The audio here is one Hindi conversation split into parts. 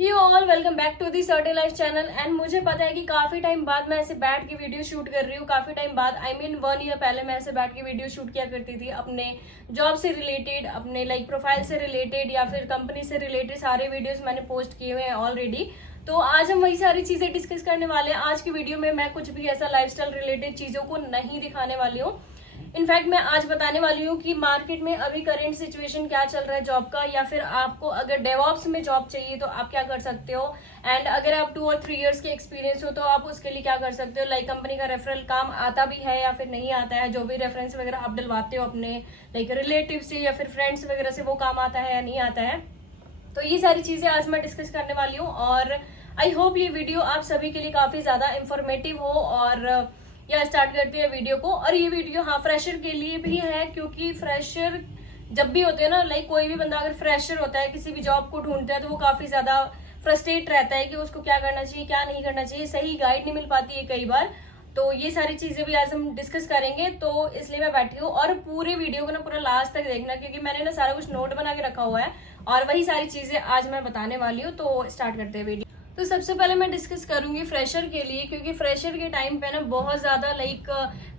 You all welcome back to the सर्टे लाइफ चैनल। एंड मुझे पता है कि काफी टाइम बाद मैं ऐसे बैठ के वीडियो शूट कर रही हूँ। काफी टाइम बाद आई मीन 1 ईयर पहले मैं ऐसे बैठ के वीडियो शूट किया करती थी अपने जॉब से रिलेटेड, अपने लाइक प्रोफाइल से रिलेटेड या फिर कंपनी से रिलेटेड सारे वीडियोस मैंने पोस्ट किए हुए हैं ऑलरेडी। तो आज हम वही सारी चीजें डिस्कस करने वाले हैं। आज की वीडियो में मैं कुछ भी ऐसा लाइफस्टाइल रिलेटेड चीजों को नहीं दिखाने वाली हूँ। इनफैक्ट मैं आज बताने वाली हूँ कि मार्केट में अभी करंट सिचुएशन क्या चल रहा है जॉब का, या फिर आपको अगर डेवऑप्स में जॉब चाहिए तो आप क्या कर सकते हो। एंड अगर आप 2 और 3 इयर्स के एक्सपीरियंस हो तो आप उसके लिए क्या कर सकते हो। लाइक कंपनी का रेफरल काम आता भी है या फिर नहीं आता है, जो भी रेफरेंस वगैरह आप डलवाते हो अपने लाइक रिलेटिव से या फिर फ्रेंड्स वगैरह से, वो काम आता है या नहीं आता है। तो ये सारी चीजें आज मैं डिस्कस करने वाली हूँ और आई होप ये वीडियो आप सभी के लिए काफी ज्यादा इंफॉर्मेटिव हो। और या स्टार्ट करते हैं वीडियो को। और ये वीडियो फ्रेशर के लिए भी है, क्योंकि फ्रेशर जब भी होते हैं ना, लाइक कोई भी बंदा अगर फ्रेशर होता है, किसी भी जॉब को ढूंढता है, तो वो काफी ज्यादा फ्रस्ट्रेट रहता है कि उसको क्या करना चाहिए क्या नहीं करना चाहिए, सही गाइड नहीं मिल पाती है कई बार। तो ये सारी चीजें भी आज हम डिस्कस करेंगे, तो इसलिए मैं बैठी हूँ। और पूरे वीडियो को ना पूरा लास्ट तक देखना, क्योंकि मैंने ना सारा कुछ नोट बना के रखा हुआ है और वही सारी चीजें आज मैं बताने वाली हूँ। तो स्टार्ट करते हैं वीडियो। तो सबसे पहले मैं डिस्कस करूंगी फ्रेशर के लिए, क्योंकि फ्रेशर के टाइम पे ना बहुत ज्यादा लाइक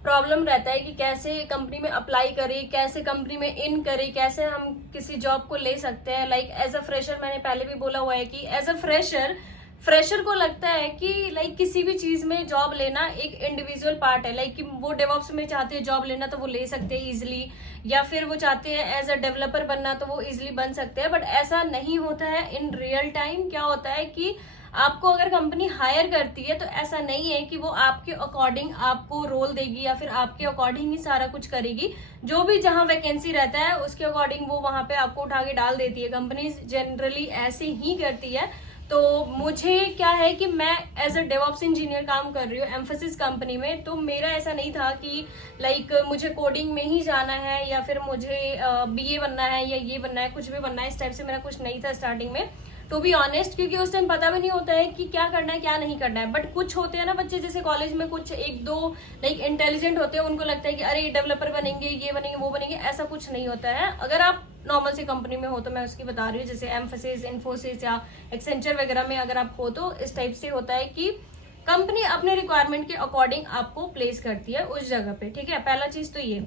प्रॉब्लम रहता है कि कैसे कंपनी में अप्लाई करें, कैसे कंपनी में इन करें, कैसे हम किसी जॉब को ले सकते हैं। लाइक एज अ फ्रेशर, मैंने पहले भी बोला हुआ है कि एज अ फ्रेशर को लगता है कि लाइक किसी भी चीज में जॉब लेना एक इंडिविजुअल पार्ट है। लाइक कि वो डेवऑप्स में चाहते हैं जॉब लेना तो वो ले सकते हैं इजिली, या फिर वो चाहते हैं एज अ डेवलपर बनना तो वो इजिली बन सकते हैं। बट ऐसा नहीं होता है इन रियल टाइम। क्या होता है कि आपको अगर कंपनी हायर करती है तो ऐसा नहीं है कि वो आपके अकॉर्डिंग आपको रोल देगी या फिर आपके अकॉर्डिंग ही सारा कुछ करेगी। जो भी जहां वैकेंसी रहता है उसके अकॉर्डिंग वो वहां पे आपको उठा के डाल देती है। कंपनी जनरली ऐसे ही करती है। तो मुझे क्या है कि मैं एज अ डेवऑप्स इंजीनियर काम कर रही हूँ एम्फोसिस कंपनी में। तो मेरा ऐसा नहीं था कि लाइक मुझे कोडिंग में ही जाना है या फिर मुझे बीए बनना है या ये बनना है, कुछ भी बनना है, इस टाइप से मेरा कुछ नहीं था स्टार्टिंग में, टू बी ऑनेस्ट। क्योंकि उस टाइम पता भी नहीं होता है कि क्या करना है क्या नहीं करना है। बट कुछ होते हैं ना बच्चे, जैसे कॉलेज में कुछ 1-2 लाइक इंटेलिजेंट होते हैं, उनको लगता है कि अरे डेवलपर बनेंगे, ये बनेंगे, वो बनेंगे। ऐसा कुछ नहीं होता है। अगर आप नॉर्मल सी कंपनी में हो तो मैं उसकी बता रही हूँ, जैसे एम्फोसिस, इन्फोसिस या एक्सेंचर वगैरह में अगर आप हो तो इस टाइप से होता है कि कंपनी अपने रिक्वायरमेंट के अकॉर्डिंग आपको प्लेस करती है उस जगह पे। ठीक है, पहला चीज तो ये।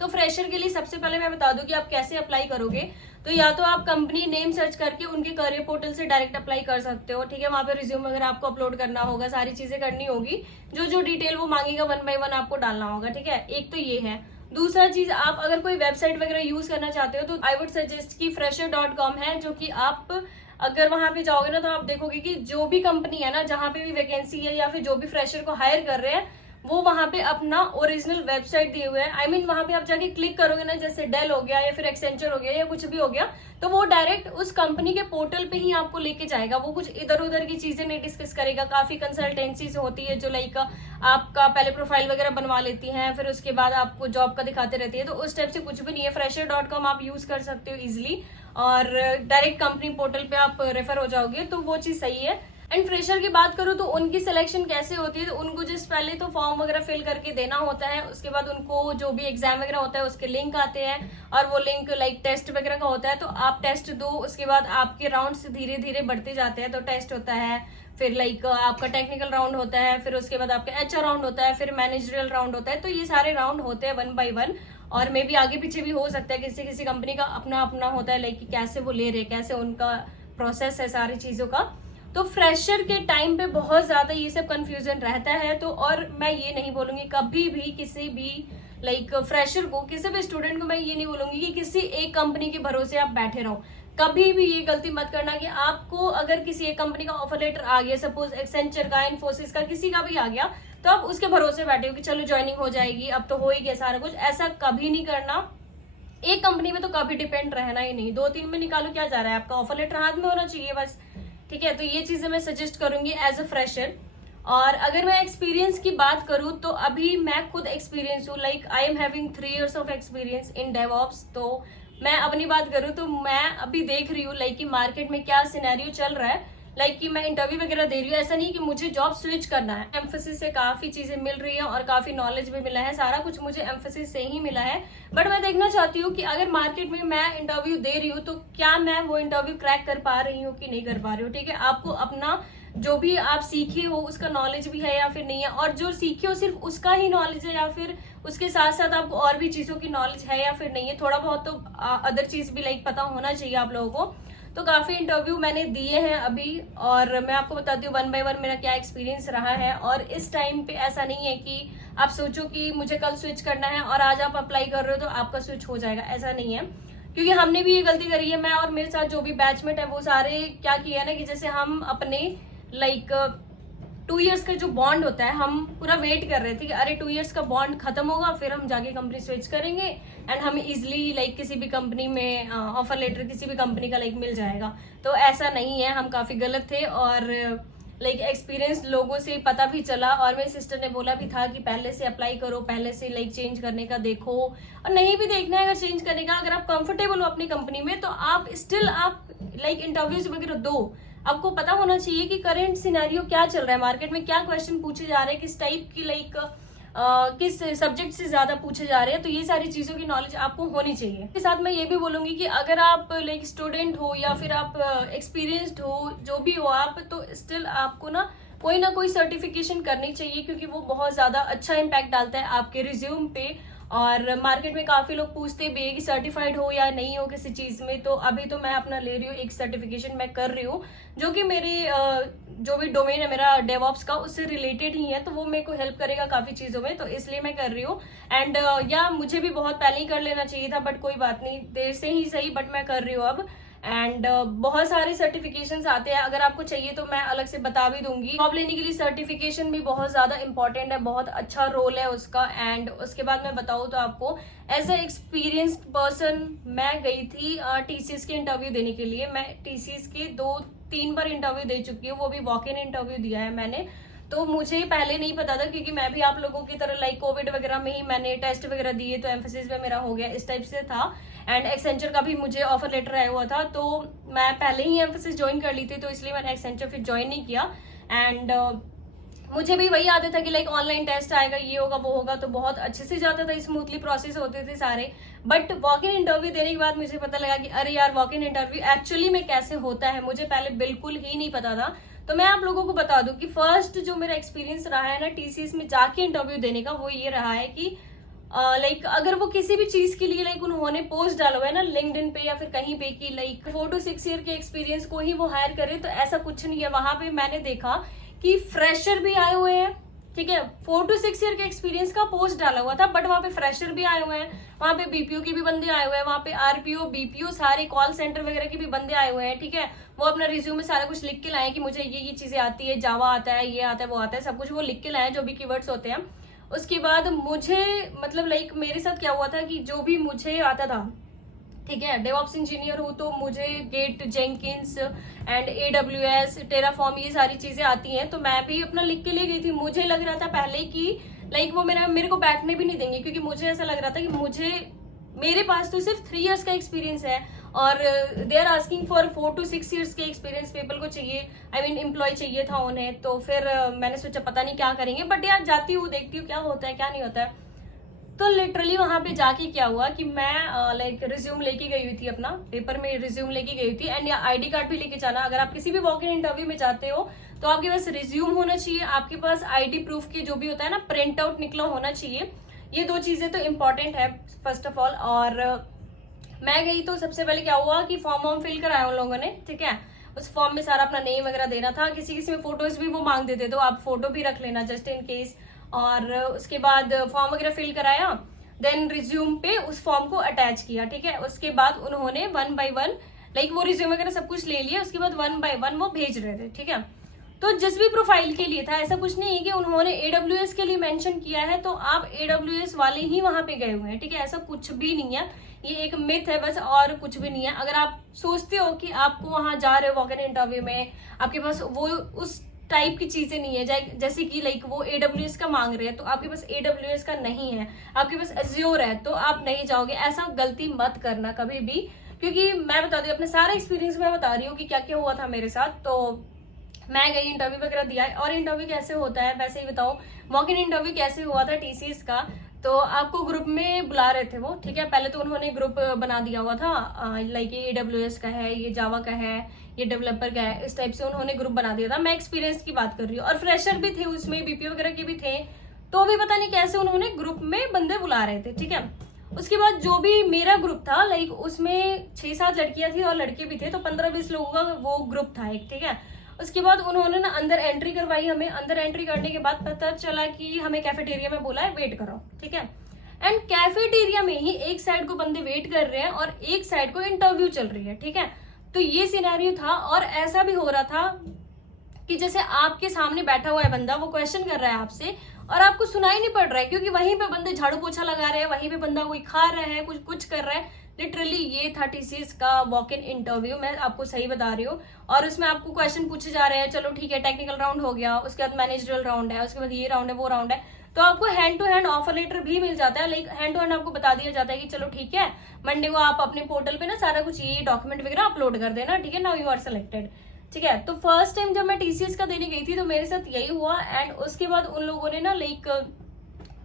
तो फ्रेशर के लिए सबसे पहले मैं बता दूं कि आप कैसे अप्लाई करोगे। तो या तो आप कंपनी नेम सर्च करके उनके करियर पोर्टल से डायरेक्ट अप्लाई कर सकते हो। ठीक है, वहां पे रिज्यूम वगैरह आपको अपलोड करना होगा, सारी चीजें करनी होगी, जो जो डिटेल वो मांगेगा 1 बाय 1 आपको डालना होगा। ठीक है, एक तो ये है। दूसरा चीज, आप अगर कोई वेबसाइट वगैरह यूज करना चाहते हो तो आई वुड सजेस्ट कि fresher.com है, जो कि आप अगर वहां पे जाओगे ना तो आप देखोगे कि जो भी कंपनी है ना, जहां पे भी वैकेंसी है या फिर जो भी फ्रेशर को हायर कर रहे हैं, वो वहां पे अपना ओरिजिनल वेबसाइट दिए हुए हैं। आई मीन वहां पे आप जाके क्लिक करोगे ना, जैसे डेल हो गया या फिर एक्सेंचर हो गया या कुछ भी हो गया, तो वो डायरेक्ट उस कंपनी के पोर्टल पे ही आपको लेके जाएगा। वो कुछ इधर उधर की चीजें नहीं डिस्कस करेगा। काफी कंसल्टेंसीज होती है जो लाइक आपका पहले प्रोफाइल वगैरह बनवा लेती हैं, फिर उसके बाद आपको जॉब का दिखाते रहती है। तो उस टाइप से कुछ भी नहीं है। fresher.com आप यूज कर सकते हो इजिली और डायरेक्ट कंपनी पोर्टल पे आप रेफर हो जाओगे, तो वो चीज सही है। एंड फ्रेशर की बात करूँ तो उनकी सिलेक्शन कैसे होती है, तो उनको जस्ट पहले तो फॉर्म वगैरह फिल करके देना होता है। उसके बाद उनको जो भी एग्जाम वगैरह होता है उसके लिंक आते हैं, और वो लिंक लाइक टेस्ट वगैरह का होता है। तो आप टेस्ट दो, उसके बाद आपके राउंड धीरे धीरे बढ़ते जाते हैं। तो टेस्ट होता है, फिर लाइक आपका टेक्निकल राउंड होता है, फिर उसके बाद आपका एचआर राउंड होता है, फिर मैनेजरियल राउंड होता है। तो ये सारे राउंड होते हैं 1 बाय 1, और मे बी आगे पीछे भी हो सकता है। किसी किसी कंपनी का अपना अपना होता है, लाइक कैसे वो ले रहे, कैसे उनका प्रोसेस है सारी चीजों का। तो फ्रेशर के टाइम पे बहुत ज्यादा ये सब कंफ्यूजन रहता है। तो और मैं ये नहीं बोलूंगी कभी भी किसी भी लाइक फ्रेशर को, किसी भी स्टूडेंट को मैं ये नहीं बोलूंगी कि किसी एक कंपनी के भरोसे आप बैठे रहो। कभी भी ये गलती मत करना कि आपको अगर किसी एक कंपनी का ऑफर लेटर आ गया, सपोज एक्सेंचर का, इन्फोसिस का, किसी का भी आ गया, तो आप उसके भरोसे बैठे हो कि चलो ज्वाइनिंग हो जाएगी, अब तो हो ही गया सारा कुछ। ऐसा कभी नहीं करना। एक कंपनी में तो कभी डिपेंड रहना ही नहीं। 2-3 में निकालो, क्या जा रहा है, आपका ऑफर लेटर हाथ में होना चाहिए बस। ठीक है, तो ये चीजें मैं सजेस्ट करूंगी एज अ फ्रेशर। और अगर मैं एक्सपीरियंस की बात करूं तो अभी मैं खुद एक्सपीरियंस हूँ, like I am having 3 years of experience in DevOps. तो मैं अपनी बात करूं तो मैं अभी देख रही हूँ लाइक कि मार्केट में क्या सिनेरियो चल रहा है। लाइक कि मैं इंटरव्यू वगैरह दे रही हूँ, ऐसा नहीं कि मुझे जॉब स्विच करना है। एम्फेसिस से काफी चीजें मिल रही है और काफी नॉलेज भी मिला है, सारा कुछ मुझे एम्फेसिस से ही मिला है। बट मैं देखना चाहती हूँ कि अगर मार्केट में मैं इंटरव्यू दे रही हूँ तो क्या मैं वो इंटरव्यू क्रैक कर पा रही हूँ कि नहीं कर पा रही हूँ। ठीक है, आपको अपना जो भी आप सीखे हो उसका नॉलेज भी है या फिर नहीं है, और जो सीखे हो सिर्फ उसका ही नॉलेज है या फिर उसके साथ साथ आपको और भी चीजों की नॉलेज है या फिर नहीं है। थोड़ा बहुत तो अदर चीज भी लाइक पता होना चाहिए आप लोगों को। तो काफी इंटरव्यू मैंने दिए हैं अभी, और मैं आपको बताती हूँ वन बाय वन मेरा क्या एक्सपीरियंस रहा है। और इस टाइम पे ऐसा नहीं है कि आप सोचो कि मुझे कल स्विच करना है और आज आप अप्लाई कर रहे हो तो आपका स्विच हो जाएगा, ऐसा नहीं है। क्योंकि हमने भी ये गलती करी है, मैं और मेरे साथ जो भी बैचमेट है वो सारे क्या किया ना कि जैसे हम अपने लाइक 2 इयर्स का जो बॉन्ड होता है हम पूरा वेट कर रहे थे कि अरे 2 इयर्स का बॉन्ड खत्म होगा फिर हम जाके कंपनी स्विच करेंगे एंड हमें इजिली लाइक किसी भी कंपनी में ऑफर लेटर किसी भी कंपनी का लाइक मिल जाएगा। तो ऐसा नहीं है, हम काफी गलत थे। और लाइक एक्सपीरियंस लोगों से पता भी चला, और मेरी सिस्टर ने बोला भी था कि पहले से अप्लाई करो, पहले से लाइक चेंज करने का देखो, और नहीं भी देखना है अगर चेंज करने का, अगर आप कंफर्टेबल हो अपनी कंपनी में तो आप स्टिल आप लाइक इंटरव्यूज वगैरह दो। आपको पता होना चाहिए कि करंट सिनेरियो क्या चल रहा है मार्केट में, क्या क्वेश्चन पूछे जा रहे हैं, किस टाइप की लाइक किस सब्जेक्ट से ज्यादा पूछे जा रहे हैं। तो ये सारी चीजों की नॉलेज आपको होनी चाहिए। इसके साथ मैं ये भी बोलूंगी कि अगर आप लाइक स्टूडेंट हो या फिर आप एक्सपीरियंस्ड हो, जो भी हो आप, तो स्टिल आपको ना कोई सर्टिफिकेशन करनी चाहिए, क्योंकि वो बहुत ज्यादा अच्छा इम्पैक्ट डालता है आपके रिज्यूम पे। और मार्केट में काफी लोग पूछते भी है कि सर्टिफाइड हो या नहीं हो किसी चीज में। तो अभी तो मैं अपना ले रही हूँ, एक सर्टिफिकेशन मैं कर रही हूँ जो कि मेरी जो भी डोमेन है मेरा डेवऑप्स का उससे रिलेटेड ही है, तो वो मेरे को हेल्प करेगा काफी चीजों में, तो इसलिए मैं कर रही हूँ। एंड या मुझे भी बहुत पहले ही कर लेना चाहिए था, बट कोई बात नहीं, देर से ही सही, बट मैं कर रही हूँ अब। एंड बहुत सारे सर्टिफिकेशंस आते हैं, अगर आपको चाहिए तो मैं अलग से बता भी दूंगी। जॉब लेने के लिए सर्टिफिकेशन भी बहुत ज्यादा इंपॉर्टेंट है, बहुत अच्छा रोल है उसका। एंड उसके बाद मैं बताऊँ तो आपको एज ए एक्सपीरियंस्ड पर्सन मैं गई थी टीसीएस के इंटरव्यू देने के लिए। मैं टीसीएस के 2-3 बार इंटरव्यू दे चुकी हूँ, वो भी वॉक इन इंटरव्यू दिया है मैंने। तो मुझे पहले नहीं पता था, क्योंकि मैं भी आप लोगों की तरह लाइक कोविड वगैरह में ही मैंने टेस्ट वगैरह दिए, तो एम्फेसिस में मेरा हो गया, इस टाइप से था। एंड एक्सेंचर का भी मुझे ऑफर लेटर आया हुआ था, तो मैं पहले ही एम्फेसिस ज्वाइन कर ली थी, तो इसलिए मैंने एक्सेंचर फिर ज्वाइन नहीं किया। एंड मुझे भी वही आदत था कि लाइक ऑनलाइन टेस्ट आएगा, ये होगा वो होगा, तो बहुत अच्छे से जाता था, स्मूथली प्रोसेस होते थे सारे। बट वॉक इन इंटरव्यू देने के बाद मुझे पता लगा कि अरे यार वॉक इन इंटरव्यू एक्चुअली में कैसे होता है, मुझे पहले बिल्कुल ही नहीं पता था। तो मैं आप लोगों को बता दूं कि फर्स्ट जो मेरा एक्सपीरियंस रहा है ना टीसीएस में जाके इंटरव्यू देने का, वो ये रहा है कि लाइक अगर वो किसी भी चीज के लिए लाइक उन्होंने पोस्ट डाला हुआ है ना लिंक्डइन पे या फिर कहीं पे कि लाइक 4 to 6 ईयर के एक्सपीरियंस को ही वो हायर करे, तो ऐसा कुछ नहीं है। वहां पे मैंने देखा कि फ्रेशर भी आए हुए हैं, ठीक है, 4 to 6 ईयर के एक्सपीरियंस का पोस्ट डाला हुआ था, बट वहां पे फ्रेशर भी आए हुए हैं, वहां पे बीपीओ के भी बंदे आए हुए हैं, वहां पे आरपीओ बीपीओ सारे कॉल सेंटर वगैरह के भी बंदे आए हुए हैं, ठीक है। वो अपना रिज्यूम में सारा कुछ लिख के लाए कि मुझे ये चीजें आती है, जावा आता है, ये आता है, वो आता है, सब कुछ वो लिख के लाए जो भी कीवर्ड्स होते हैं। उसके बाद मुझे मतलब लाइक मेरे साथ क्या हुआ था कि जो भी मुझे आता था, ठीक है, डेवऑप्स इंजीनियर हूँ तो मुझे Git, Jenkins and AWS, Terraform, ये सारी चीजें आती हैं, तो मैं भी अपना लिख के ले गई थी। मुझे लग रहा था पहले कि लाइक वो मेरे को बैठने भी नहीं देंगे, क्योंकि मुझे ऐसा लग रहा था कि मेरे पास तो सिर्फ 3 इयर्स का एक्सपीरियंस है और they are asking for 4 to 6 years के एक्सपीरियंस पीपल को चाहिए, आई मीन एम्प्लॉय चाहिए था उन्हें। तो फिर मैंने सोचा पता नहीं क्या करेंगे, बट यार जाती हूँ, देखती हूँ क्या होता है क्या नहीं होता है। तो लिटरली वहां पे जाके क्या हुआ कि मैं लाइक रिज्यूम लेके गई हुई थी, अपना पेपर में रिज्यूम लेके गई थी, एंड या आईडी कार्ड भी लेके जाना। अगर आप किसी भी वॉक इन इंटरव्यू में जाते हो तो आपके पास रिज्यूम होना चाहिए, आपके पास आईडी प्रूफ की जो भी होता है ना प्रिंट आउट निकला होना चाहिए। ये 2 चीजें तो इम्पोर्टेंट है फर्स्ट ऑफ ऑल। और मैं गई तो सबसे पहले क्या हुआ कि फॉर्म वॉर्म फिल कराया उन लोगों ने, ठीक है। उस फॉर्म में सारा अपना नेम वगैरह देना था, किसी किसी में फोटोज भी वो मांग देते, तो आप फोटो भी रख लेना जस्ट इन केस। और उसके बाद फॉर्म वगैरह फिल कराया, देन रिज्यूम पे उस फॉर्म को अटैच किया, ठीक है। उसके बाद उन्होंने 1 by 1 लाइक वो रिज्यूम वगैरह सब कुछ ले लिया, उसके बाद 1 by 1 वो भेज रहे थे, ठीक है। तो जिस भी प्रोफाइल के लिए था, ऐसा कुछ नहीं है कि उन्होंने एडब्ल्यूएस के लिए मेंशन किया है तो आप एडब्ल्यूएस वाले ही वहां पे गए हुए हैं, ठीक है, ऐसा कुछ भी नहीं है। ये एक मिथ है बस, और कुछ भी नहीं है। अगर आप सोचते हो कि आपको वहां जा रहे हो वॉक इन इंटरव्यू में, आपके पास वो उस टाइप की चीजें नहीं है, जैसे कि लाइक वो एडब्ल्यूएस का मांग रहे हैं, तो आपके पास एडब्ल्यूएस का नहीं है, आपके पास एज्योर है, तो आप नहीं जाओगे। ऐसा गलती मत करना कभी भी, क्योंकि मैं बता दूं अपने सारा एक्सपीरियंस मैं बता रही हूँ कि क्या क्या हुआ था मेरे साथ। तो मैं गई, इंटरव्यू वगैरह दिया। और इंटरव्यू कैसे होता है वैसे ही बताऊं, वॉक इन इंटरव्यू कैसे हुआ था टीसीएस का। तो आपको ग्रुप में बुला रहे थे वो, ठीक है। पहले तो उन्होंने ग्रुप बना दिया हुआ था, लाइक ये AWS का है, ये जावा का है, ये डेवलपर का है, इस टाइप से उन्होंने ग्रुप बना दिया था। मैं एक्सपीरियंस की बात कर रही हूँ, और फ्रेशर भी थे उसमें, बीपीओ वगैरह के भी थे। तो भी पता नहीं कैसे उन्होंने ग्रुप में बंदे बुला रहे थे, ठीक है। उसके बाद जो भी मेरा ग्रुप था, लाइक उसमें 6-7 लड़कियां थी और लड़के भी थे, तो 15-20 लोगों का वो ग्रुप था एक, ठीक है। उसके बाद उन्होंने ना अंदर एंट्री करवाई हमें। अंदर एंट्री करने के बाद पता चला कि हमें कैफेटेरिया में बोला है, वेट करो, ठीक है। एंड कैफेटेरिया में ही एक साइड को बंदे वेट कर रहे हैं और एक साइड को इंटरव्यू चल रही है, ठीक है। तो ये सिनेरियो था, और ऐसा भी हो रहा था कि जैसे आपके सामने बैठा हुआ है बंदा, वो क्वेश्चन कर रहा है आपसे और आपको सुनाई नहीं पड़ रहा है, क्योंकि वहीं पे बंदे झाड़ू पोछा लगा रहे हैं, वहीं पे बंदा कोई खा रहा है, कुछ कुछ कर रहा है। लिटरली ये था टीसीएस का वॉक इन इंटरव्यू, मैं आपको सही बता रही हूँ। और उसमें आपको क्वेश्चन पूछे जा रहे हैं, चलो ठीक है, टेक्निकल राउंड हो गया, उसके बाद मैनेजरल राउंड है, उसके बाद ये राउंड है, वो राउंड है। तो आपको hand to hand offer letter भी मिल जाता है, लाइक हैंड टू हैंड आपको बता दिया जाता है कि चलो ठीक है, मंडे को आप अपने पोर्टल पे ना सारा कुछ ये डॉक्यूमेंट वगैरह अपलोड कर देना, ठीक है, नाउ यू आर सेलेक्टेड, ठीक है। तो फर्स्ट टाइम जब मैं टीसीएस का देने गई थी तो मेरे साथ यही हुआ। एंड उसके बाद उन लोगों ने ना लाइक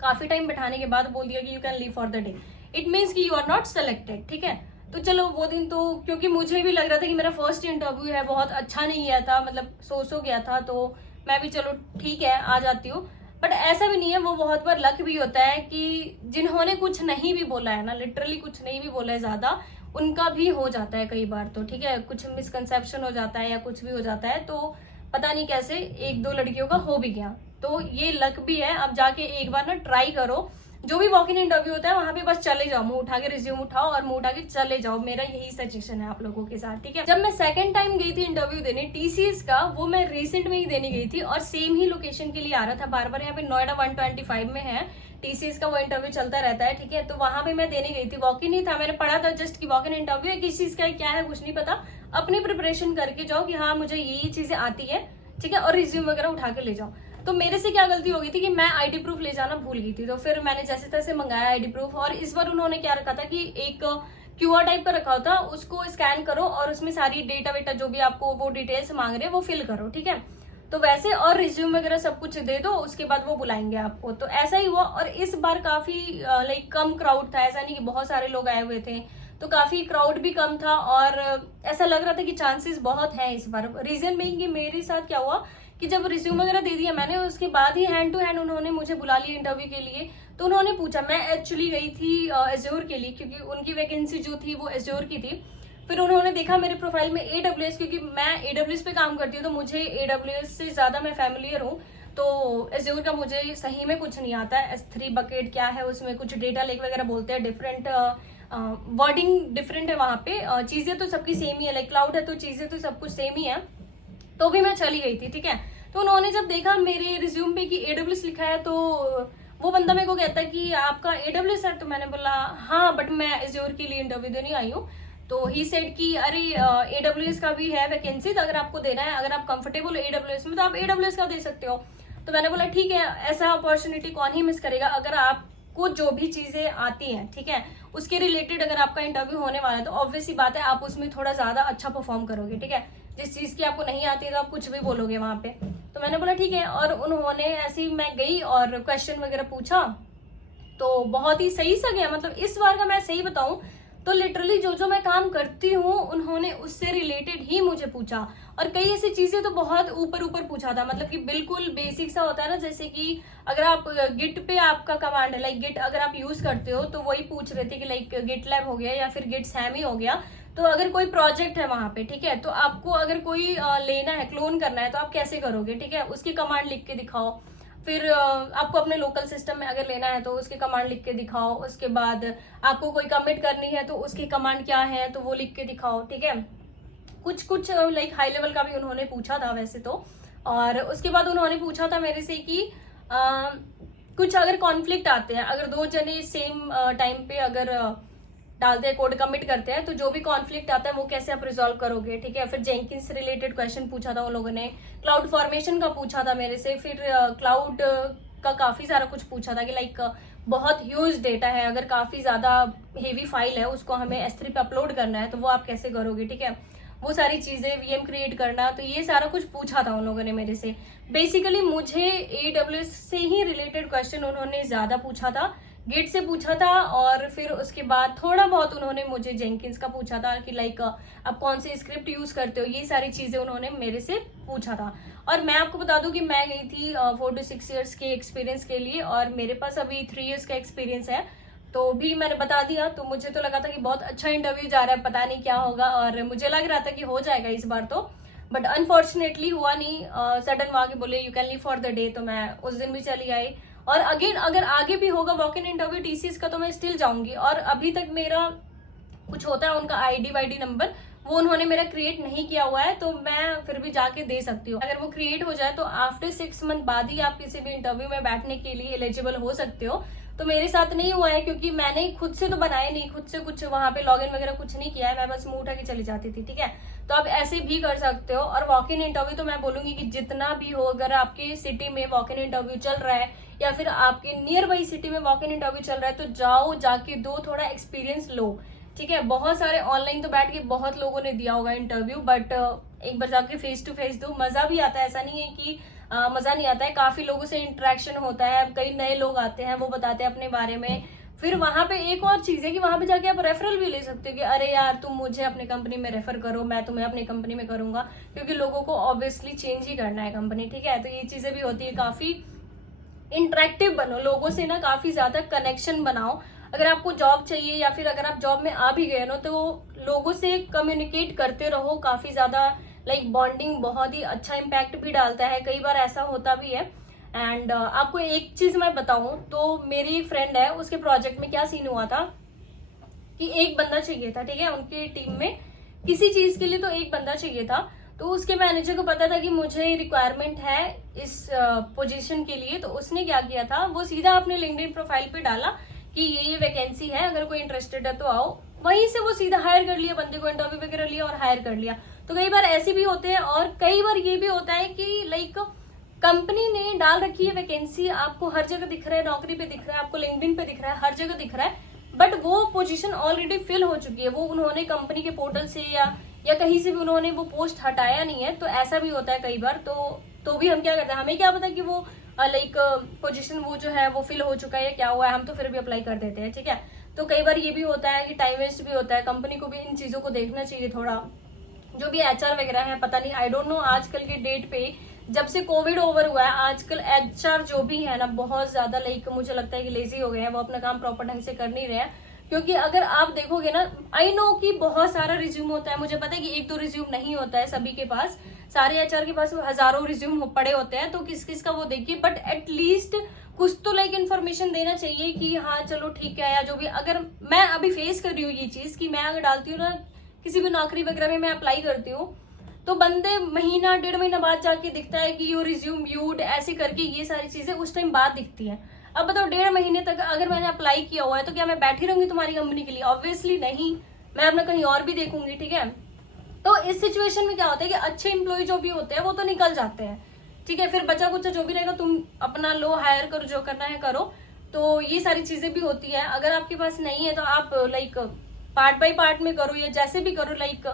काफी टाइम बैठाने के बाद बोल दिया कि you can leave for the day, it means कि यू आर नॉट सेलेक्टेड, ठीक है। तो चलो वो दिन तो, क्योंकि मुझे भी लग रहा था कि मेरा फर्स्ट इंटरव्यू है, बहुत अच्छा नहीं गया था, मतलब सो गया था, तो मैं भी चलो ठीक है आ जाती हूँ। बट ऐसा भी नहीं है, वो बहुत बार लक भी होता है कि जिन्होंने कुछ नहीं भी बोला है ना, लिटरली कुछ नहीं भी बोला है ज्यादा, उनका भी हो जाता है कई बार, तो ठीक है, कुछ मिसकंसेप्शन हो जाता है या कुछ भी हो जाता है। तो पता नहीं कैसे 1-2 लड़कियों का हो भी गया, तो ये लक भी है। अब जाके एक बार ना ट्राई करो, जो भी वॉक इन इंटरव्यू होता है वहां पे बस चले जाओ, मुंह उठा के रिज्यूम उठाओ और मुंह उठा के चले जाओ, मेरा यही सजेशन है आप लोगों के साथ, ठीक है। जब मैं सेकंड टाइम गई थी इंटरव्यू देने टीसीएस का, वो मैं रिसेंट में ही देने गई थी और सेम ही लोकेशन के लिए आ रहा था, बार बार यहाँ पे नोएडा 125 में है टीसीएस का वो इंटरव्यू चलता रहता है, ठीक है। तो वहां पे मैं देने गई थी, वॉक इन ही था, मैंने पढ़ा था जस्ट कि वॉक इन इंटरव्यू है, किस चीज का क्या है कुछ नहीं पता, अपनी प्रिपरेशन करके जाओ कि हाँ मुझे ये चीजें आती है, ठीक है, और रिज्यूम वगैरह उठा के ले जाओ। तो मेरे से क्या गलती हो गई थी कि मैं आईडी प्रूफ ले जाना भूल गई थी, तो फिर मैंने जैसे तैसे मंगाया आईडी प्रूफ। और इस बार उन्होंने क्या रखा था कि एक क्यूआर टाइप का रखा था, उसको स्कैन करो और उसमें सारी डेटा वेटा जो भी आपको वो डिटेल्स मांग रहे हैं वो फिल करो, ठीक है। तो वैसे और रिज्यूम वगैरह सब कुछ दे दो, उसके बाद वो बुलाएंगे आपको। तो ऐसा ही हुआ, और इस बार काफी लाइक कम क्राउड था, ऐसा नहीं कि बहुत सारे लोग आए हुए थे, तो काफी क्राउड भी कम था और ऐसा लग रहा था कि चांसेस बहुत हैं इस बार। रीजन बीइंग कि मेरे साथ क्या हुआ कि जब रिज्यूम वगैरह दे दिया मैंने, उसके बाद ही हैंड टू हैंड उन्होंने मुझे बुला लिया इंटरव्यू के लिए। तो उन्होंने पूछा, मैं एक्चुअली गई थी एज्योर के लिए, क्योंकि उनकी वैकेंसी जो थी वो एज्योर की थी। फिर उन्होंने देखा मेरे प्रोफाइल में AWS, क्योंकि मैं AWS पे काम करती हूँ, तो मुझे AWS से ज्यादा मैं फैमिलियर हूँ, तो एज्योर का मुझे सही में कुछ नहीं आता है। S3 बकेट क्या है, उसमें कुछ डेटा लेक वगैरह बोलते हैं, डिफरेंट वर्डिंग डिफरेंट है वहां पे, चीजें तो सबकी सेम ही है, लाइक क्लाउड है तो चीजें तो सब कुछ सेम ही है। तो भी मैं चली गई थी, ठीक है। तो उन्होंने जब देखा मेरे रिज्यूम पे कि AWS लिखा है, तो वो बंदा मेरे को कहता है कि आपका AWS है, तो मैंने बोला हाँ, बट मैं एज्योर के लिए इंटरव्यू देने आई हूँ। तो ही सेड कि अरे AWS का भी है वैकेंसी, तो अगर आपको देना है, अगर आप कंफर्टेबल हो AWS में, तो आप AWS का दे सकते हो। तो मैंने बोला ठीक है, ऐसा अपॉर्चुनिटी कौन ही मिस करेगा, अगर आपको जो भी चीजें आती हैं, ठीक है, उसके रिलेटेड अगर आपका इंटरव्यू होने वाला है, तो ऑब्वियस सी बात है आप उसमें थोड़ा ज्यादा अच्छा परफॉर्म करोगे, ठीक है। जिस चीज की आपको नहीं आती है तो आप कुछ भी बोलोगे वहां पे। तो मैंने बोला ठीक है, और उन्होंने ऐसे ही, मैं गई और क्वेश्चन वगैरह पूछा, तो बहुत ही सही सा गया। मतलब इस बार का मैं सही बताऊं तो लिटरली जो जो मैं काम करती हूँ उन्होंने उससे रिलेटेड ही मुझे पूछा, और कई ऐसी चीजें तो बहुत ऊपर ऊपर पूछा था, मतलब कि बिल्कुल बेसिक सा होता है ना, जैसे कि अगर आप गिट पे आपका कमांड है, लाइक गिट अगर आप यूज करते हो, तो वही पूछ रहे थे कि लाइक गिट लैब हो गया या फिर गिट सैमी हो गया। तो अगर कोई प्रोजेक्ट है वहां पे, ठीक है, तो आपको अगर कोई लेना है, क्लोन करना है, तो आप कैसे करोगे, ठीक है, उसकी कमांड लिख के दिखाओ। फिर आपको अपने लोकल सिस्टम में अगर लेना है तो उसकी कमांड लिख के दिखाओ। उसके बाद आपको कोई कमिट करनी है तो उसकी कमांड क्या है, तो वो लिख के दिखाओ, ठीक है। कुछ कुछ लाइक हाई लेवल का भी उन्होंने पूछा था वैसे तो। और उसके बाद उन्होंने पूछा था मेरे से कि कुछ अगर कॉन्फ्लिक्ट आते हैं, अगर 2 जने सेम टाइम पे अगर डालते हैं, कोड कमिट करते हैं, तो जो भी कॉन्फ्लिक्ट आता है वो कैसे आप रिजॉल्व करोगे, ठीक है। फिर जेंकिंस से रिलेटेड क्वेश्चन पूछा था उन लोगों ने, क्लाउड फॉर्मेशन का पूछा था मेरे से, फिर क्लाउड का काफी सारा कुछ पूछा था कि लाइक बहुत ह्यूज डेटा है, अगर काफी ज्यादा हेवी फाइल है, उसको हमें S3 पे अपलोड करना है, तो वो आप कैसे करोगे, ठीक है। वो सारी चीजें, वीएम क्रिएट करना, तो ये सारा कुछ पूछा था उन लोगों ने मेरे से। बेसिकली मुझे AWS से ही रिलेटेड क्वेश्चन उन्होंने ज्यादा पूछा था, गिट से पूछा था, और फिर उसके बाद थोड़ा बहुत उन्होंने मुझे जेंकिंस का पूछा था कि लाइक आप कौन से स्क्रिप्ट यूज करते हो, ये सारी चीजें उन्होंने मेरे से पूछा था। और मैं आपको बता दूं कि मैं गई थी 4 to 6 ईयर्स के एक्सपीरियंस के लिए, और मेरे पास अभी 3 ईयर्स का एक्सपीरियंस है, तो भी मैंने बता दिया। तो मुझे तो लगा था कि बहुत अच्छा इंटरव्यू जा रहा है, पता नहीं क्या होगा, और मुझे लग रहा था कि हो जाएगा इस बार तो, बट अनफॉर्चुनेटली हुआ नहीं। सडन वहां के बोले you can leave for the day, तो मैं उस दिन भी चली आई। और अगेन अगर आगे भी होगा वॉक इन इंटरव्यू TCS का तो मैं स्टिल जाऊंगी। और अभी तक मेरा कुछ होता है उनका ID वाईडी नंबर, वो उन्होंने मेरा क्रिएट नहीं किया हुआ है, तो मैं फिर भी जाके दे सकती हूँ। अगर वो क्रिएट हो जाए तो आफ्टर 6 मंथ बाद ही आप किसी भी इंटरव्यू में बैठने के लिए एलिजिबल हो सकते हो। तो मेरे साथ नहीं हुआ है, क्योंकि मैंने खुद से तो बनाया नहीं, खुद से कुछ वहां पे लॉगिन वगैरह कुछ नहीं किया है, मैं बस मुंह उठा के चली जाती थी, ठीक है। तो आप ऐसे भी कर सकते हो। और वॉक इन इंटरव्यू तो मैं बोलूंगी कि जितना भी हो, अगर आपके सिटी में वॉक इन इंटरव्यू चल रहा है या फिर आपके नियर बाई सिटी में वॉक इन इंटरव्यू चल रहा है, तो जाओ, जाके दो, थोड़ा एक्सपीरियंस लो, ठीक है। बहुत सारे ऑनलाइन तो बैठ के बहुत लोगों ने दिया होगा इंटरव्यू, बट एक बार जाके फेस टू फेस दो, मजा भी आता है, ऐसा नहीं है कि मजा नहीं आता है। काफी लोगों से इंटरेक्शन होता है, कई नए लोग आते हैं, वो बताते हैं अपने बारे में। फिर वहां पे एक और चीज है कि वहां पे जाके आप रेफरल भी ले सकते हो कि अरे यार तुम मुझे अपनी कंपनी में रेफर करो, मैं तुम्हें अपनी कंपनी में करूंगा, क्योंकि लोगों को ऑब्वियसली चेंज ही करना है कंपनी, ठीक है। तो ये चीजें भी होती है। काफी इंटरेक्टिव बनो, लोगों से ना काफी ज्यादा कनेक्शन बनाओ। अगर आपको जॉब चाहिए या फिर अगर आप जॉब में आ भी गए ना, तो लोगों से कम्युनिकेट करते रहो, काफी ज्यादा लाइक बॉन्डिंग बहुत ही अच्छा इम्पैक्ट भी डालता है, कई बार ऐसा होता भी है। एंड आपको एक चीज मैं बताऊं तो मेरी एक फ्रेंड है, उसके प्रोजेक्ट में क्या सीन हुआ था कि एक बंदा चाहिए था, ठीक है, उनकी टीम में किसी चीज के लिए तो एक बंदा चाहिए था। तो उसके मैनेजर को पता था कि मुझे रिक्वायरमेंट है इस पोजीशन के लिए, तो उसने क्या किया था, वो सीधा अपने लिंक्डइन प्रोफाइल पे डाला कि ये वैकेंसी है, अगर कोई इंटरेस्टेड है तो आओ। वहीं से वो सीधा हायर कर लिया बंदे को, इंटरव्यू वगैरह लिया और हायर कर लिया। तो कई बार ऐसे भी होते हैं, और कई बार ये भी होता है कि लाइक कंपनी ने डाल रखी है वैकेंसी, आपको हर जगह दिख रहा है, नौकरी पे दिख रहा है, आपको लिंक्डइन पे दिख रहा है, हर जगह दिख रहा है, बट वो पोजीशन ऑलरेडी फिल हो चुकी है, वो उन्होंने कंपनी के पोर्टल से या कहीं से भी उन्होंने वो पोस्ट हटाया नहीं है। तो ऐसा भी होता है कई बार। तो भी हम क्या करते हैं, हमें क्या पता कि वो लाइक पोजीशन वो जो है वो फिल हो चुका है या क्या हुआ है, हम तो फिर भी अप्लाई कर देते हैं, ठीक है। तो कई बार ये भी होता है कि टाइम वेस्ट भी होता है, कंपनी को भी इन चीजों को देखना चाहिए थोड़ा। जो भी HR वगैरह है, पता नहीं, आई डोंट नो, आजकल के डेट पे जब से कोविड ओवर हुआ है, आजकल HR जो भी है ना, बहुत ज्यादा लाइक मुझे लगता है कि लेजी हो गए हैं, वो अपना काम प्रॉपर ढंग से कर नहीं रहे हैं। क्योंकि अगर आप देखोगे ना, आई नो कि बहुत सारा रिज्यूम होता है, मुझे पता है कि 1-2 रिज्यूम नहीं होता है सभी के पास, सारे HR के पास हजारों रिज्यूम पड़े होते हैं, तो किस किस का वो देखिए, बट एटलीस्ट कुछ तो लाइक इन्फॉर्मेशन देना चाहिए कि हाँ चलो ठीक है, या जो भी। अगर मैं अभी फेस कर रही हूँ ये चीज कि मैं अगर डालती हूँ ना किसी भी नौकरी वगैरह में, मैं अप्लाई करती हूँ, तो बंदे महीना 1.5 महीना बाद जाके दिखता है कि यू रिज्यूम व्यूड, ऐसे करके ये सारी चीजें उस टाइम बाद दिखती हैं। अब बताओ 1.5 महीने तक अगर मैंने अप्लाई किया हुआ है, तो क्या मैं बैठी रहूंगी तुम्हारी कंपनी के लिए? ऑब्वियसली नहीं, मैं अपना कहीं और भी देखूंगी, ठीक है। तो इस सिचुएशन में क्या होता है कि अच्छे इंप्लॉय जो भी होते हैं वो तो निकल जाते हैं, ठीक है। फिर बचा कुचा जो भी रहेगा तुम अपना लो, हायर करो, जो करना है करो। तो ये सारी चीजें भी होती है। अगर आपके पास नहीं है तो आप लाइक पार्ट बाय पार्ट में करो, या जैसे भी करो, लाइक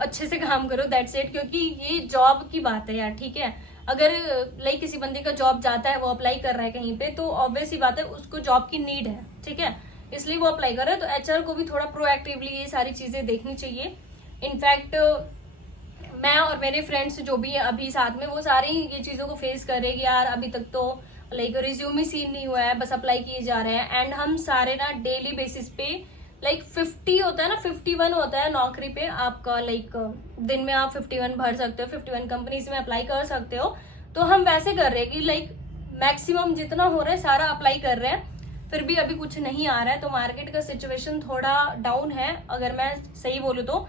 अच्छे से काम करो, दैट्स इट। क्योंकि ये जॉब की बात है यार, ठीक है। अगर लाइक किसी बंदे का जॉब जाता है, वो अप्लाई कर रहा है कहीं पे, तो ऑब्वियस ही बात है उसको जॉब की नीड है, ठीक है, इसलिए वो अप्लाई कर रहा है। तो HR को भी थोड़ा प्रोएक्टिवली ये सारी चीजें देखनी चाहिए। इनफैक्ट मैं और मेरे फ्रेंड्स जो भी है अभी साथ में, वो सारे ये चीजों को फेस कर रहे हैं कि यार अभी तक तो लाइक रिज्यूम ही सीन नहीं हुआ है, बस अप्लाई किए जा रहे हैं। एंड हम सारे ना डेली बेसिस पे लाइक 50 होता है ना, 51 होता है नौकरी पे आपका, लाइक दिन में आप 51 भर सकते हो, 51 कंपनीज में अप्लाई कर सकते हो। तो हम वैसे कर रहे हैं कि लाइक मैक्सिमम जितना हो रहा है सारा अप्लाई कर रहे हैं, फिर भी अभी कुछ नहीं आ रहा है। तो मार्केट का सिचुएशन थोड़ा डाउन है, अगर मैं सही बोलूँ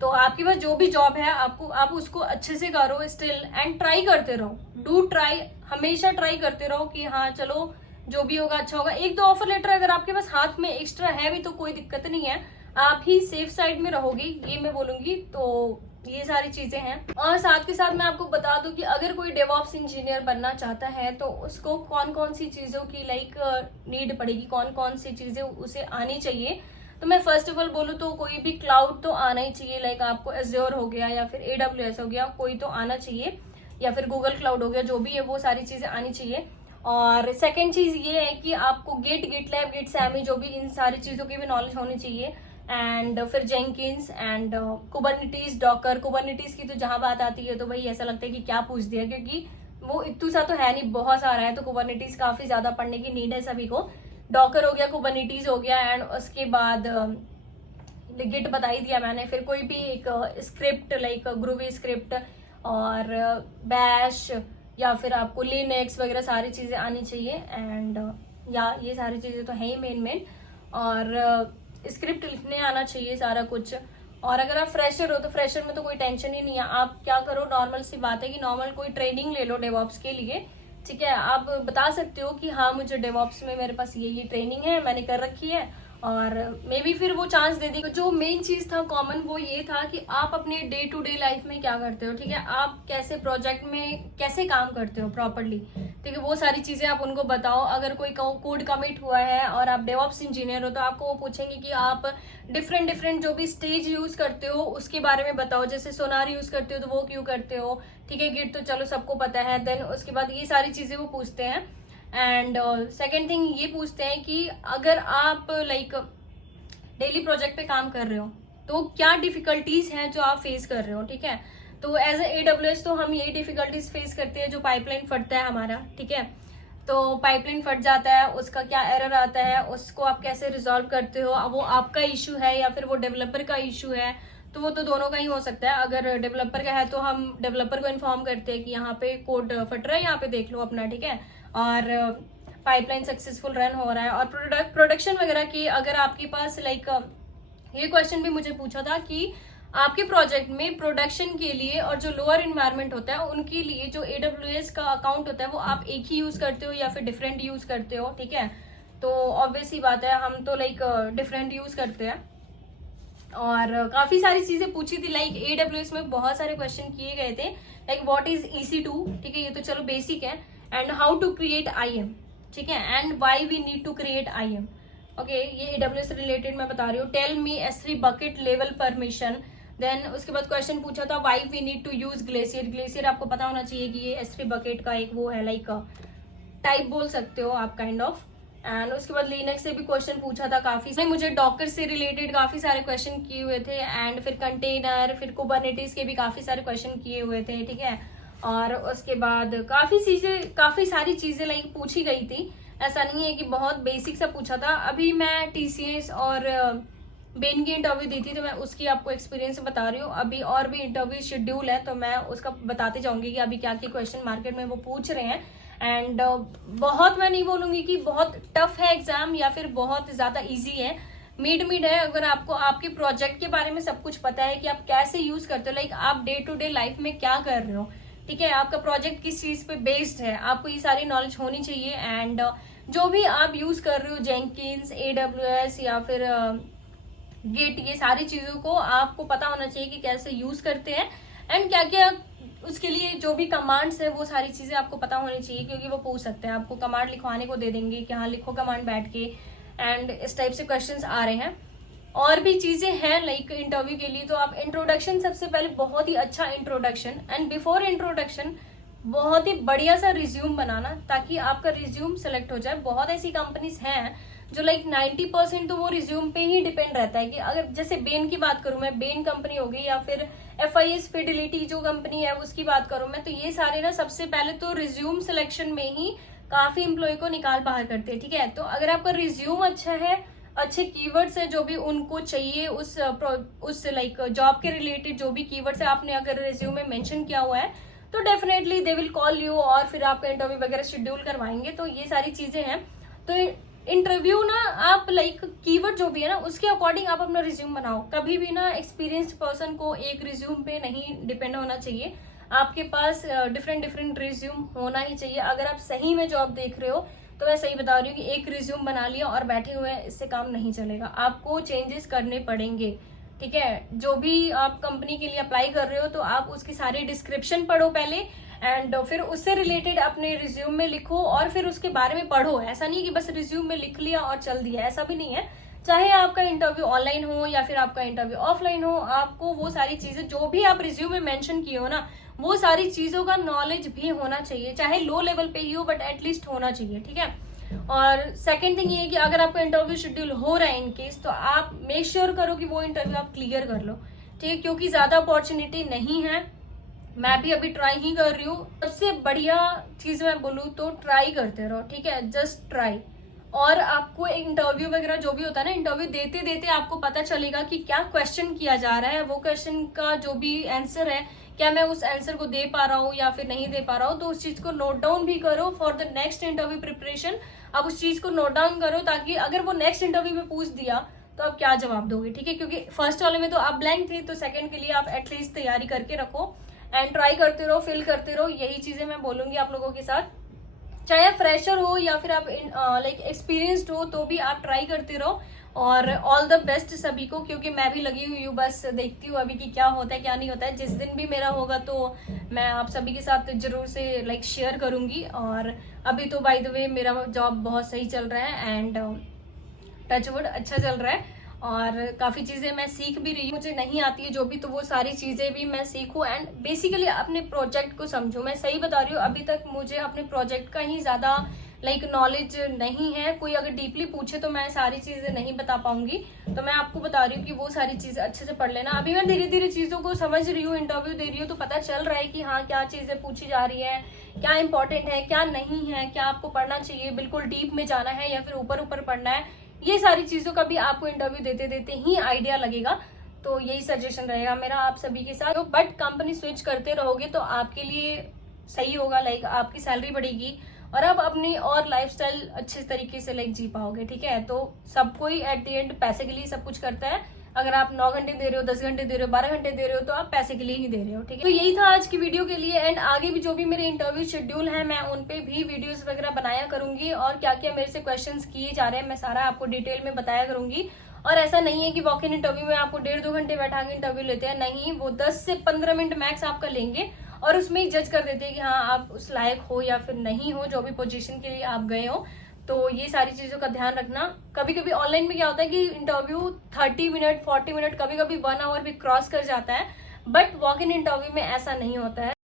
तो आपके पास जो भी जॉब है आप उसको अच्छे से करो स्टिल, एंड ट्राई करते रहो, डू ट्राई, हमेशा ट्राई करते रहो कि हाँ चलो जो भी होगा अच्छा होगा। 1-2 ऑफर लेटर अगर आपके पास हाथ में एक्स्ट्रा है भी तो कोई दिक्कत नहीं है, आप ही सेफ साइड में रहोगे, ये मैं बोलूंगी। तो ये सारी चीजें हैं। और साथ के साथ मैं आपको बता दूं कि अगर कोई डेवऑप्स इंजीनियर बनना चाहता है तो उसको कौन कौन सी चीजों की लाइक नीड पड़ेगी, कौन कौन सी चीजें उसे आनी चाहिए। तो मैं फर्स्ट ऑफ ऑल बोलूँ तो कोई भी क्लाउड तो आना ही चाहिए, लाइक आपको एज्योर हो गया या फिर AWS हो गया, कोई तो आना चाहिए, या फिर गूगल क्लाउड हो गया, जो भी है वो सारी चीजें आनी चाहिए। और सेकंड चीज ये है कि आपको गिटलैब, गिटसैमी, जो भी इन सारी चीजों की भी नॉलेज होनी चाहिए। एंड फिर Jenkins and Kubernetes, Docker. Kubernetes की तो जहां बात आती है तो भाई ऐसा लगता है कि क्या पूछ दिया, क्योंकि वो इतना सा तो है नहीं, बहुत सारा है, तो कुबरनिटीज काफी ज्यादा पढ़ने की नीड है सभी को। डॉकर हो गया, कुबरनिटीज हो गया, एंड उसके बाद गिट बता ही दिया मैंने। फिर कोई भी एक स्क्रिप्ट लाइक ग्रूवी स्क्रिप्ट और बैश या फिर आपको लिनक्स वगैरह सारी चीजें आनी चाहिए। एंड या ये सारी चीजें तो है ही मेन। और स्क्रिप्ट लिखने आना चाहिए सारा कुछ। और अगर आप फ्रेशर हो तो फ्रेशर में तो कोई टेंशन ही नहीं है, आप क्या करो, नॉर्मल सी बात है कि नॉर्मल कोई ट्रेनिंग ले लो डेवॉप्स के लिए, ठीक है। आप बता सकते हो कि हाँ मुझे डेवॉप्स में मेरे पास ये ट्रेनिंग है, मैंने कर रखी है, और मे बी फिर वो चांस दे दी। जो मेन चीज था कॉमन वो ये था कि आप अपने डे टू डे लाइफ में क्या करते हो, ठीक है, आप कैसे प्रोजेक्ट में कैसे काम करते हो प्रॉपरली, ठीक है, वो सारी चीजें आप उनको बताओ। अगर कोई कोड कमिट हुआ है और आप डेवऑप्स इंजीनियर हो तो आपको वो पूछेंगे कि आप डिफरेंट जो भी स्टेज यूज करते हो उसके बारे में बताओ। जैसे सोनार यूज करते हो तो वो क्यों करते हो, ठीक है, गिट तो चलो सबको पता है। देन उसके बाद ये सारी चीजें वो पूछते हैं। एंड सेकेंड थिंग ये पूछते हैं कि अगर आप लाइक डेली प्रोजेक्ट पे काम कर रहे हो तो क्या डिफिकल्टीज हैं जो आप फेस कर रहे हो, ठीक है। तो एज ए AWS तो हम यही डिफिकल्टीज फेस करते हैं, जो पाइपलाइन फटता है हमारा, ठीक है। तो पाइपलाइन फट जाता है, उसका क्या एरर आता है, उसको आप कैसे रिजॉल्व करते हो, वो आपका इशू है या फिर वो डेवलपर का इशू है, तो वो तो दोनों का ही हो सकता है। अगर डेवलपर का है तो हम डेवलपर को इन्फॉर्म करते हैं कि यहाँ पे कोड फट रहा है, यहाँ पे देख लो अपना, ठीक है, और पाइपलाइन सक्सेसफुल रन हो रहा है। और प्रोडक्शन वगैरह की अगर आपके पास लाइक ये क्वेश्चन भी मुझे पूछा था कि आपके प्रोजेक्ट में प्रोडक्शन के लिए और जो लोअर इन्वायरमेंट होता है उनके लिए जो AWS का अकाउंट होता है वो आप एक ही यूज करते हो या फिर डिफरेंट यूज करते हो, ठीक है। तो ऑब्वियस ही बात है, हम तो लाइक डिफरेंट यूज करते हैं। और काफी सारी चीजें पूछी थी, लाइक AWS में बहुत सारे क्वेश्चन किए गए थे, लाइक व्हाट इज EC2, ठीक है, ये तो चलो बेसिक है। And how to create IAM, ठीक है, and why we need to create IAM, okay, ये AWS रिलेटेड मैं बता रही हूँ। Tell me S3 bucket level permission. Then उसके बाद क्वेश्चन पूछा था why we need to use glacier. Glacier आपको पता होना चाहिए कि ये S3 बकेट का एक वो है, लाइक टाइप बोल सकते हो आप, काइंड ऑफ। एंड उसके बाद लिनक्स से भी क्वेश्चन पूछा था काफी, मुझे डॉकर से रिलेटेड काफी सारे क्वेश्चन किए हुए थे। एंड फिर कंटेनर, फिर कुबरनेटिस के भी काफी सारे क्वेश्चन किए हुए थे, ठीक है। और उसके बाद काफी सारी चीजें लाइक पूछी गई थी, ऐसा नहीं है कि बहुत बेसिक सा पूछा था। अभी मैं TCS और बेन की इंटरव्यू दी थी तो मैं उसकी आपको एक्सपीरियंस बता रही हूँ। अभी और भी इंटरव्यू शेड्यूल है तो मैं उसका बताते जाऊंगी कि अभी क्या क्वेश्चन मार्केट में वो पूछ रहे हैं। एंड बहुत मैं नहीं बोलूंगी कि बहुत टफ है एग्जाम या फिर बहुत ज्यादा इजी है, मिड है। अगर आपको आपके प्रोजेक्ट के बारे में सब कुछ पता है कि आप कैसे यूज करते हो, लाइक आप डे टू डे लाइफ में क्या कर रहे हो, ठीक है, आपका प्रोजेक्ट किस चीज पे बेस्ड है, आपको ये सारी नॉलेज होनी चाहिए। एंड जो भी आप यूज कर रहे हो, जेंकिंस, AWS या फिर गिट, ये सारी चीजों को आपको पता होना चाहिए कि कैसे यूज करते हैं एंड क्या क्या उसके लिए जो भी कमांड्स है वो सारी चीजें आपको पता होनी चाहिए, क्योंकि वो पूछ सकते हैं, आपको कमांड लिखवाने को दे देंगे कि हाँ लिखो कमांड बैठ के। एंड इस टाइप से क्वेश्चंस आ रहे हैं। और भी चीजें हैं लाइक इंटरव्यू के लिए, तो आप इंट्रोडक्शन, सबसे पहले बहुत ही अच्छा इंट्रोडक्शन, एंड बिफोर इंट्रोडक्शन बहुत ही बढ़िया सा रिज्यूम बनाना ताकि आपका रिज्यूम सेलेक्ट हो जाए। बहुत ऐसी कंपनीज हैं जो लाइक 90% तो वो रिज्यूम पे ही डिपेंड रहता है कि अगर जैसे बेन की बात करूं मैं, बेन कंपनी होगी या फिर FIS फिडेलिटी जो कंपनी है उसकी बात करूं मैं, तो ये सारे ना सबसे पहले तो रिज्यूम सिलेक्शन में ही काफी एम्प्लॉय को निकाल बाहर करते हैं, ठीक है। तो अगर आपका रिज्यूम अच्छा है, अच्छे कीवर्ड्स है जो भी उनको चाहिए उस लाइक जॉब के रिलेटेड जो भी कीवर्ड्स है आपने अगर रिज्यूम में मेंशन किया हुआ है तो definitely they will call you और फिर आपका इंटरव्यू वगैरह शेड्यूल करवाएंगे। तो ये सारी चीजें हैं। तो इंटरव्यू ना आप लाइक कीवर्ड जो भी है ना उसके अकॉर्डिंग आप अपना रिज्यूम बनाओ। कभी भी ना एक्सपीरियंस्ड पर्सन को एक रिज्यूम पे नहीं डिपेंड होना चाहिए, आपके पास डिफरेंट रिज्यूम होना ही चाहिए। अगर आप सही में जॉब देख रहे हो तो मैं सही बता रही हूँ कि एक रिज्यूम बना लिया और बैठे हुए हैं इससे काम नहीं चलेगा, आपको चेंजेस करने पड़ेंगे, ठीक है। जो भी आप कंपनी के लिए अप्लाई कर रहे हो तो आप उसकी सारी डिस्क्रिप्शन पढ़ो पहले एंड फिर उससे रिलेटेड अपने रिज्यूम में लिखो और फिर उसके बारे में पढ़ो। ऐसा नहीं कि बस रिज्यूम में लिख लिया और चल दिया, ऐसा भी नहीं है। चाहे आपका इंटरव्यू ऑनलाइन हो या फिर आपका इंटरव्यू ऑफलाइन हो, आपको वो सारी चीजें जो भी आप रिज्यूम में मेंशन किए हो ना, वो सारी चीजों का नॉलेज भी होना चाहिए, चाहे लो लेवल पे ही हो बट एटलीस्ट होना चाहिए, ठीक है। और सेकंड थिंग ये है कि अगर आपका इंटरव्यू शेड्यूल हो रहा है इन केस, तो आप मेक श्योर करो कि वो इंटरव्यू आप क्लियर कर लो, ठीक है, क्योंकि ज्यादा अपॉर्चुनिटी नहीं है। मैं भी अभी ट्राई ही कर रही हूँ। सबसे बढ़िया चीज मैं बोलूँ तो ट्राई करते रहो, ठीक है, जस्ट ट्राई। और आपको इंटरव्यू वगैरह जो भी होता है ना, इंटरव्यू देते देते आपको पता चलेगा कि क्या क्वेश्चन किया जा रहा है, वो क्वेश्चन का जो भी आंसर है क्या मैं उस आंसर को दे पा रहा हूँ या फिर नहीं दे पा रहा हूँ। तो उस चीज को नोट डाउन भी करो for the next interview preparation. आप उस चीज को नोट डाउन करो ताकि अगर वो नेक्स्ट इंटरव्यू में पूछ दिया तो आप क्या जवाब दोगे, ठीक है, क्योंकि फर्स्ट वाले में तो आप ब्लैंक थे, तो सेकंड के लिए आप एटलीस्ट तैयारी करके रखो एंड ट्राई करते रहो, फिल करते रहो। यही चीजें मैं बोलूंगी आप लोगों के साथ, चाहे आप फ्रेशर हो या फिर आप लाइक एक्सपीरियंस्ड हो, तो भी आप ट्राई करते रहो। और ऑल द बेस्ट सभी को, क्योंकि मैं भी लगी हुई हूँ, बस देखती हूँ अभी कि क्या होता है क्या नहीं होता है। जिस दिन भी मेरा होगा तो मैं आप सभी के साथ जरूर से लाइक शेयर करूंगी। और अभी तो बाय द वे मेरा जॉब बहुत सही चल रहा है एंड टचवुड अच्छा चल रहा है और काफी चीजें मैं सीख भी रही हूँ। मुझे नहीं आती है जो भी, तो वो सारी चीजें भी मैं सीखूं एंड बेसिकली अपने प्रोजेक्ट को समझूं। मैं सही बता रही हूँ, अभी तक मुझे अपने प्रोजेक्ट का ही ज्यादा लाइक नॉलेज नहीं है। कोई अगर डीपली पूछे तो मैं सारी चीजें नहीं बता पाऊंगी, तो मैं आपको बता रही हूँ कि वो सारी चीजें अच्छे से पढ़ लेना। अभी मैं धीरे धीरे चीजों को समझ रही हूँ, इंटरव्यू दे रही हूँ तो पता चल रहा है कि हाँ क्या चीजें पूछी जा रही है, क्या इंपॉर्टेंट है क्या नहीं है, क्या आपको पढ़ना चाहिए, बिल्कुल डीप में जाना है या फिर ऊपर ऊपर पढ़ना है। ये सारी चीजों का भी आपको इंटरव्यू देते देते ही आइडिया लगेगा। तो यही सजेशन रहेगा मेरा आप सभी के साथ। बट कंपनी स्विच करते रहोगे तो आपके लिए सही होगा, लाइक आपकी सैलरी बढ़ेगी और आप अपनी और लाइफस्टाइल अच्छे तरीके से लाइक जी पाओगे, ठीक है। तो सब कोई एट द एंड पैसे के लिए सब कुछ करता है। अगर आप 9 घंटे दे रहे हो, 10 घंटे दे रहे हो, 12 घंटे दे रहे हो, तो आप पैसे के लिए ही दे रहे हो, ठीक है। तो यही था आज की वीडियो के लिए एंड आगे भी जो भी मेरे इंटरव्यू शेड्यूल है मैं उन पे भी वीडियोस वगैरह बनाया करूंगी और क्या क्या मेरे से क्वेश्चंस किए जा रहे हैं मैं सारा आपको डिटेल में बताया करूंगी। और ऐसा नहीं है कि वॉक इन इंटरव्यू में आपको 1.5-2 घंटे बैठा के इंटरव्यू लेते हैं, नहीं, वो 10 से 15 मिनट मैक्स आपका लेंगे और उसमें ही जज कर देते हैं कि हाँ आप उस लायक हो या फिर नहीं हो, जो भी पोजीशन के लिए आप गए हो। तो ये सारी चीजों का ध्यान रखना। कभी कभी ऑनलाइन में क्या होता है कि इंटरव्यू 30 मिनट 40 मिनट कभी कभी 1 आवर भी क्रॉस कर जाता है, बट वॉक इन इंटरव्यू में ऐसा नहीं होता है।